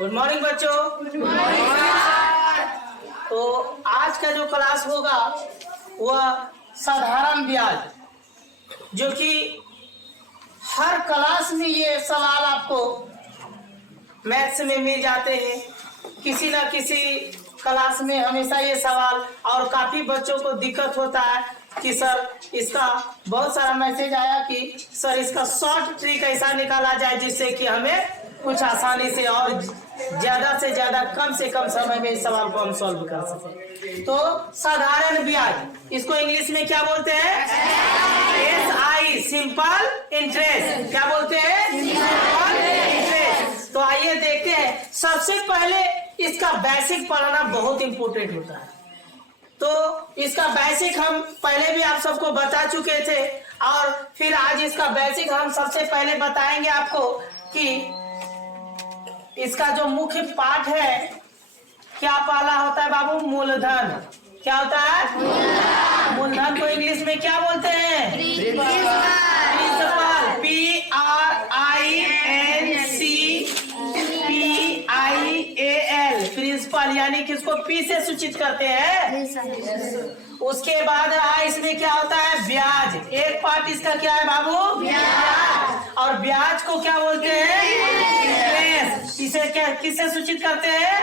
Good morning बच्चों। Good morning. तो आज का जो क्लास होगा वह साधारण ब्याज, जो कि हर क्लास में ये सवाल आपको मैथ्स में मिल जाते हैं। किसी ना किसी क्लास में हमेशा ये सवाल, और काफी बच्चों को दिक्कत होता है कि सर इसका बहुत सारा मैसेज आया कि सर इसका शॉर्ट ट्रिक ऐसा निकाला जाए जिससे कि हमें कुछ आसानी से और ज्यादा से ज्यादा कम से कम समय में इस सवाल को हम सॉल्व कर सकें। तो साधारण ब्याज, इसको इंग्लिश में क्या बोलते हैं? SI, simple interest. क्या बोलते हैं? Simple interest. तो आइए देखते हैं। सबसे पहले इसका बेसिक पढ़ना बहुत इंपॉर्टेंट होता है। तो इसका बेसिक हम पहले भी आप सबको बता चुके थे, और फिर आज इसका बेसिक हम सबसे पहले बताएंगे आपको कि इसका जो मुख्य पार्ट है, क्या पहला होता है बाबू? मूलधन। क्या होता है? मूलधन को इंग्लिश में क्या बोलते हैं? प्रिंसिपल। PRINCPIAL, प्रिंसिपल, यानी किसको P से सूचित करते हैं? उसके बाद इसमें क्या होता है? ब्याज। एक पार्ट इसका क्या है बाबू? ब्याज। और ब्याज को क्या बोलते हैं? इंटरेस्ट। इसे क्या किससे सूचित करते हैं?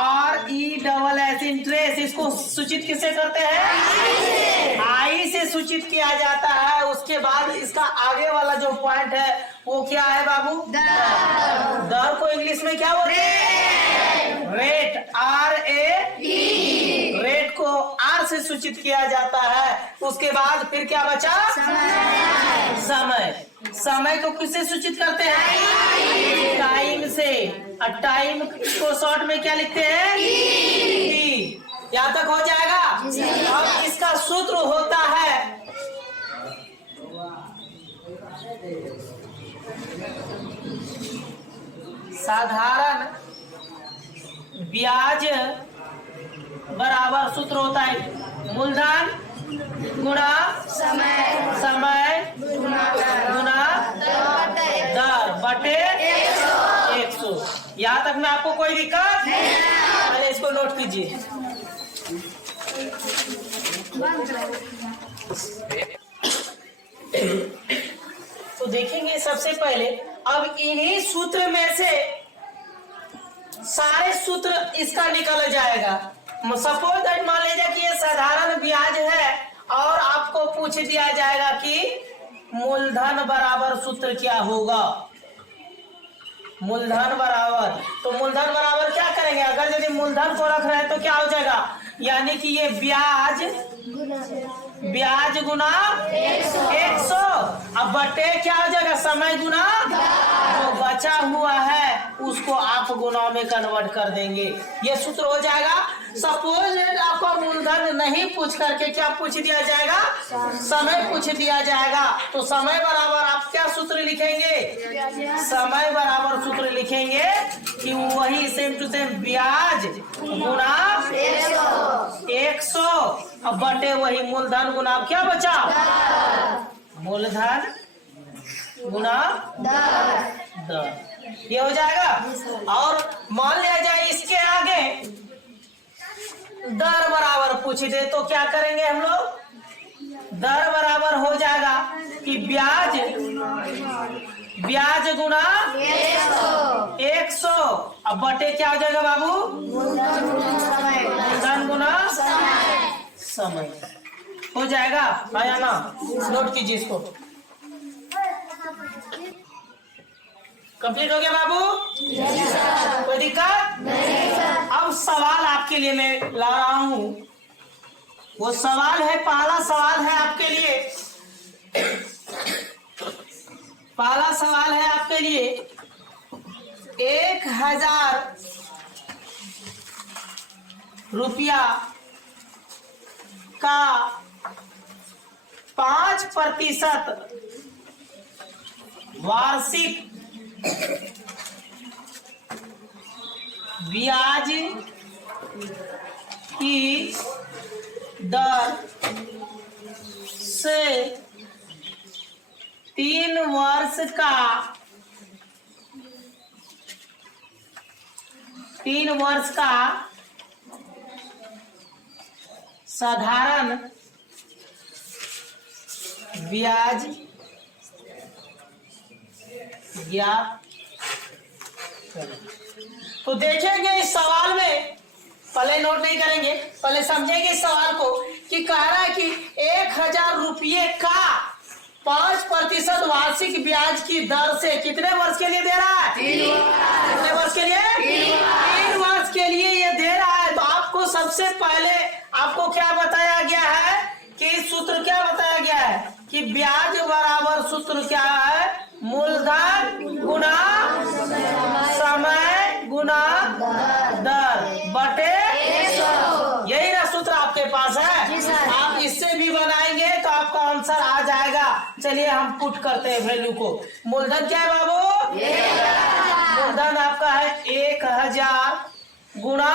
RESS, interest. इसको सूचित किससे करते हैं? आई से सूचित किया जाता है। उसके बाद इसका आगे वाला जो पॉइंट है वो क्या है बाबू? दर। दर को इंग्लिश में क्या बोलते हैं? रेट। RAT। रेट को R से सूचित किया जाता है। उसके बाद फिर क्या बचा? समय। समय को किससे सूचित करते हैं? टाइम से। और टाइम को शॉर्ट में क्या लिखते हैं? T। यहाँ तक हो जाएगा। अब इसका सूत्र होता है साधारण ब्याज बराबर, सूत्र होता है मूलधन गुणा समय गुणा दर बटे 100। यहाँ तक में आपको कोई दिक्कत? पहले इसको नोट कीजिए। तो देखेंगे सबसे पहले, अब इन्हीं सूत्र में से सारे सूत्र इसका निकल जाएगा। सपोज दैट, मान लीजिए कि ये साधारण ब्याज है और आपको पूछ दिया जाएगा कि मूलधन बराबर सूत्र क्या होगा। मूलधन बराबर, तो मूलधन बराबर क्या करेंगे? अगर यदि मूलधन को रख रहे हैं तो क्या हो जाएगा? यानी कि ये ब्याज गुना 100। अब बटे क्या हो जाएगा? समय गुना जो बचा हुआ है उसको आप गुना में कन्वर्ट कर देंगे। ये सूत्र हो जाएगा। सपोज आपको मूलधन नहीं पूछ करके क्या पूछ दिया जाएगा? समय पूछ दिया जाएगा। तो समय बराबर आप क्या सूत्र लिखेंगे? समय बराबर सूत्र लिखेंगे कि वही सेम टू सेम ब्याज गुना 100। अब बटे वही मूलधन गुना क्या बचा? मूलधन गुना दर। ये हो जाएगा। और मान लिया जाए इसके आगे दर बराबर पूछ दे तो क्या करेंगे हम लोग? दर बराबर हो जाएगा कि ब्याज गुना 100। अब बटे क्या हो जाएगा बाबू? मूलधन गुना समय। हो जाएगा। आया ना? नोट कीजिए इसको। कंप्लीट हो गया बाबू? कोई दिक्कत नहीं। अब सवाल आपके लिए मैं ला रहा हूं। वो सवाल है, पहला सवाल है आपके लिए। पहला सवाल है आपके लिए 1000 रुपया का 5% वार्षिक ब्याज की दर से 3 वर्ष का 3 वर्ष का साधारण ब्याज ज्ञात करें। तो देखेंगे इस सवाल में, पहले नोट नहीं करेंगे, पहले समझेंगे इस सवाल को कि कह रहा है कि 1000 रुपये का 5% वार्षिक ब्याज की दर से कितने वर्ष के लिए दे रहा है? 3 वर्ष के लिए, 3 वर्ष के लिए ये दे रहा है। तो आपको सबसे पहले आपको क्या बताया गया है कि सूत्र क्या बताया गया है कि ब्याज बराबर सूत्र क्या है? मूलधन गुना समय गुना दर बटे 100। यही ना सूत्र आपके पास है। आप इससे भी बनाएंगे तो आपका आंसर आ जाएगा। चलिए हम पुट करते हैं वैल्यू को। मूलधन क्या है बाबू? मूलधन आपका है 1000 गुना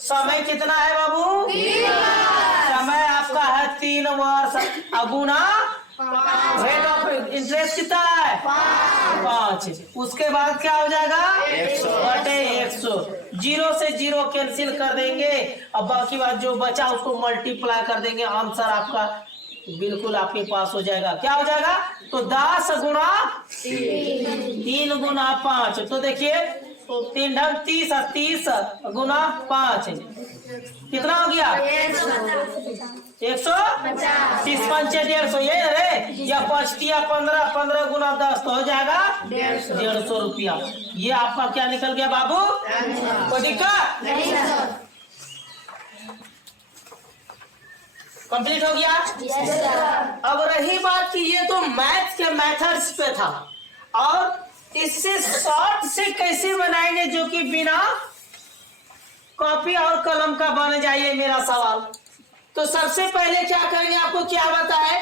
समय कितना है बाबू? समय आपका है 3 वर्ष गुना रेट ऑफ इंटरेस्ट कितना है? 5। उसके बाद क्या हो जाएगा? 100 बटे 100। 0 से 0 कैंसिल कर देंगे और बाकी बात जो बचा उसको मल्टीप्लाई कर देंगे। आंसर आपका बिल्कुल आपके पास हो जाएगा। क्या हो जाएगा? तो 10 गुना 3 गुना 5। तो देखिए 3 ढंग 30 और 30 गुना 5 कितना हो गया? 150। 30 पंचे 150 ये रे, या 5 या 15, 15 गुना 10 तो हो जाएगा 150 रुपया। ये आपका क्या निकल गया बाबू? कोई दिक्कत नहीं? कंप्लीट हो गया। अब रही बात कि ये तो मैथ के मेथड्स पे था, और इससे शॉर्ट से कैसे बनाएंगे जो कि बिना कॉपी और कलम का बन जाए, मेरा सवाल। तो सबसे पहले क्या करेंगे, आपको क्या बताए?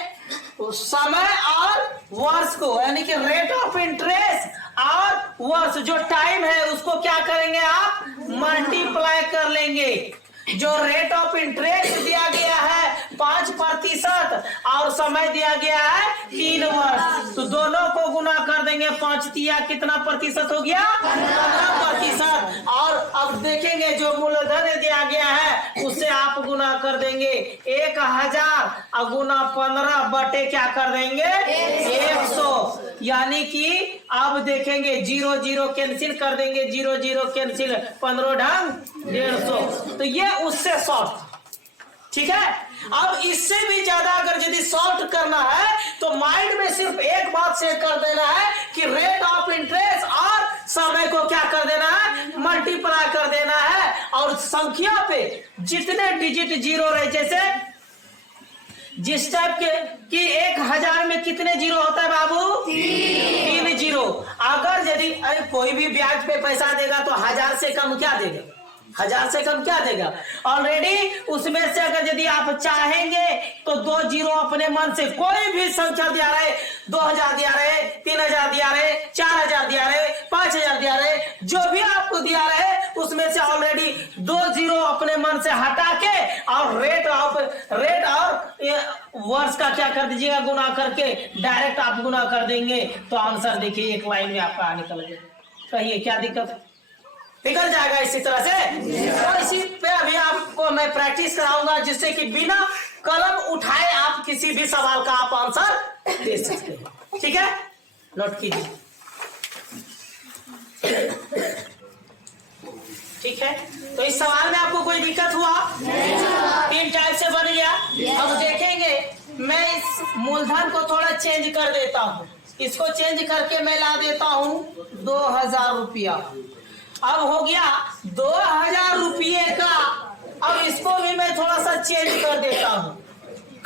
तो समय और वर्ष को, यानी कि रेट ऑफ इंटरेस्ट और वर्ष जो टाइम है उसको क्या करेंगे आप? मल्टीप्लाई कर लेंगे। जो रेट ऑफ इंटरेस्ट दिया गया है 5% और समय दिया गया है 3 वर्ष, तो दोनों को गुना कर देंगे। 5 तिया कितना प्रतिशत हो गया? 15%। और अब देखेंगे जो मूलधन दिया गया है उससे आप गुना कर देंगे 1000 और गुना 15 बटे क्या कर देंगे? 100। यानी कि अब देखेंगे 0 0 कैंसिल कर देंगे, 0 0 कैंसिल, 15 ढंग 150। तो ये उससे शॉर्ट, ठीक है। अब इससे भी ज्यादा अगर यदि शॉर्ट करना है तो माइंड में सिर्फ एक बात सेट कर देना है कि रेट ऑफ इंटरेस्ट और समय को क्या कर देना है? मल्टीप्लाई कर देना है। और संख्या पे जितने डिजिट जीरो रहे, जैसे जिस टाइप के कि 1000 में कितने जीरो होता है बाबू? 3 जीरो। अगर यदि कोई भी ब्याज पे पैसा देगा तो 1000 से कम क्या देगा? 1000 से कम क्या देगा? ऑलरेडी उसमें से अगर यदि आप चाहेंगे तो 2 जीरो अपने मन से कोई भी संख्या दिया रहे, 2000 दिया रहे, 3000 दिया रहे, 4000 दिया रहे, 5000 दिया रहे, जो भी आपको दिया रहे उसमें से ऑलरेडी 2 जीरो अपने मन से हटा के और रेट और वर्ष का क्या कर दीजिएगा? गुना करके डायरेक्ट आप गुना कर देंगे तो आंसर देखिए एक लाइन में आपका निकल जाएगा। कहिए क्या दिक्कत है? निकल जाएगा इसी तरह से। और इसी पे अभी आपको मैं प्रैक्टिस कराऊंगा जिससे कि बिना कलम उठाए आप किसी भी सवाल का आप आंसर दे सकते हैं। ठीक है, नोट कीजिए। ठीक है, तो इस सवाल में आपको कोई दिक्कत हुआ? 3 टाइप से बन गया। अब देखेंगे, मैं इस मूलधन को थोड़ा चेंज कर देता हूँ, इसको चेंज करके मैं ला देता हूँ 2000 रुपया। अब हो गया 2000 रुपये का। अब इसको भी मैं थोड़ा सा चेंज कर देता हूँ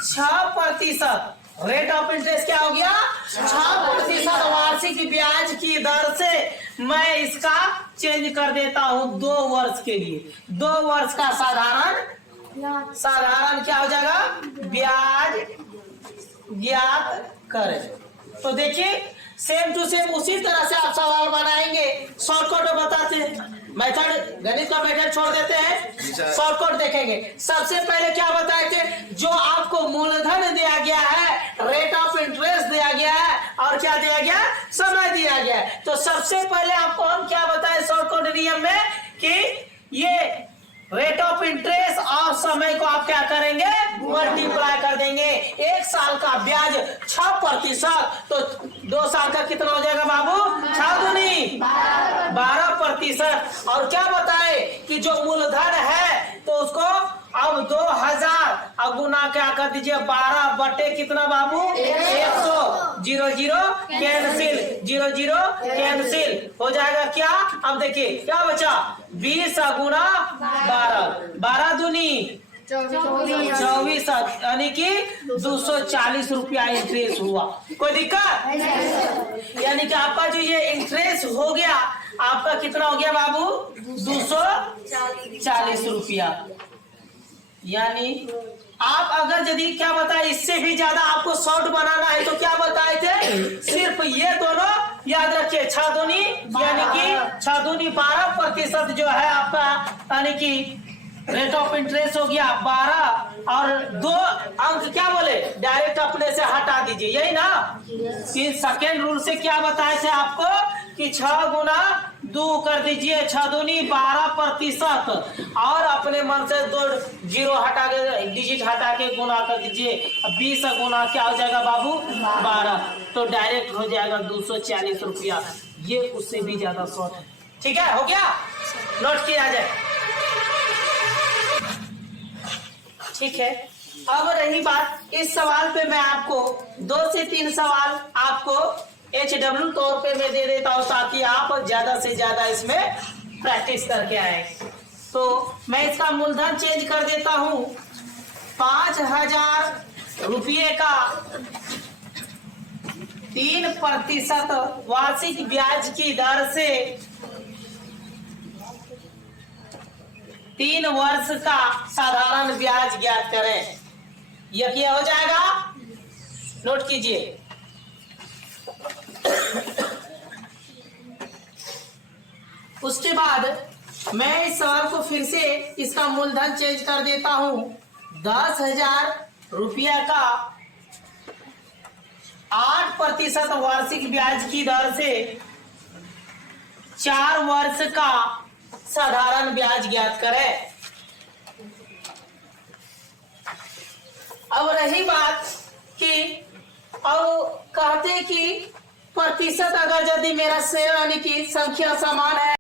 6%। रेट ऑफ इंटरेस्ट क्या हो गया? 6% वार्षिक ब्याज की दर से मैं इसका चेंज कर देता हूँ 2 वर्ष के लिए। 2 वर्ष का साधारण क्या हो जाएगा? ब्याज ज्ञात करें। तो देखिए सेम टू सेम उसी तरह से आप सवाल बनाएंगे। शॉर्टकट बताते हैं, मेथड गणित का मेथड छोड़ देते हैं, शॉर्टकट देखेंगे। सबसे पहले क्या बताए थे? जो आपको मूलधन दिया गया है, रेट ऑफ इंटरेस्ट दिया गया है और क्या दिया गया? समय दिया गया है। तो सबसे पहले आपको हम क्या बताए शॉर्टकट नियम में कि ये रेट ऑफ इंटरेस्ट और समय को आप क्या करेंगे, मल्टीप्लाई कर देंगे। एक साल का ब्याज 6%, तो 2 साल का कितना हो जाएगा बाबू, 6 दूनी 12%। और क्या बताए कि जो मूलधन है तो उसको अब 2000 अब गुना क्या कर दीजिए 12 बटे कितना बाबू 100, 0 कैंसिल, 0 कैंसिल हो जाएगा क्या। अब देखिए क्या बचा, 20 गुना 12 दूनी 24, यानी कि 240 रुपया इंटरेस्ट हुआ। कोई दिक्कत, यानी कि आपका जो ये इंटरेस्ट हो गया आपका कितना हो गया बाबू 240 रुपया। यानी आप अगर यदि क्या बताए इससे भी ज्यादा आपको शॉर्ट बनाना है तो क्या बताए थे, सिर्फ ये दोनों याद रखिए 6 दूनी यानी कि 6 दूनी 12% जो है आपका, यानी कि रेट ऑफ इंटरेस्ट हो गया 12 और 2 अंक क्या बोले डायरेक्ट अपने से हटा दीजिए, यही ना। कि सेकेंड रूल से क्या बताए थे आपको कि 6 गुना 2 कर दीजिए, 6 दूनी 12% और अपने मन से 2 जीरो हटा के डिजिट हटा के गुना कर दीजिए। 20 गुना क्या हो जाएगा बाबू 12, तो डायरेक्ट हो जाएगा 240 रुपया। ये उससे भी ज्यादा शॉर्ट है। ठीक है, हो गया, नोट किया जाए। ठीक है, अब रही बात इस सवाल पे मैं आपको 2 से 3 सवाल आपको HW तौर पे मैं दे देता हूं ताकि आप ज्यादा से ज्यादा इसमें प्रैक्टिस करके आए। तो मैं इसका मूलधन चेंज कर देता हूं, 5000 रुपये का 3% वार्षिक ब्याज की दर से 3 वर्ष का साधारण ब्याज ज्ञात करें। यह क्या हो जाएगा, नोट कीजिए। उसके बाद मैं इस सवाल को फिर से इसका मूलधन चेंज कर देता हूं, 10,000 रुपया का 8% वार्षिक ब्याज की दर से 4 वर्ष का साधारण ब्याज ज्ञात करें। अब रही बात कि अब कहते कि प्रतिशत अगर यदि मेरा से यानी कि संख्या समान है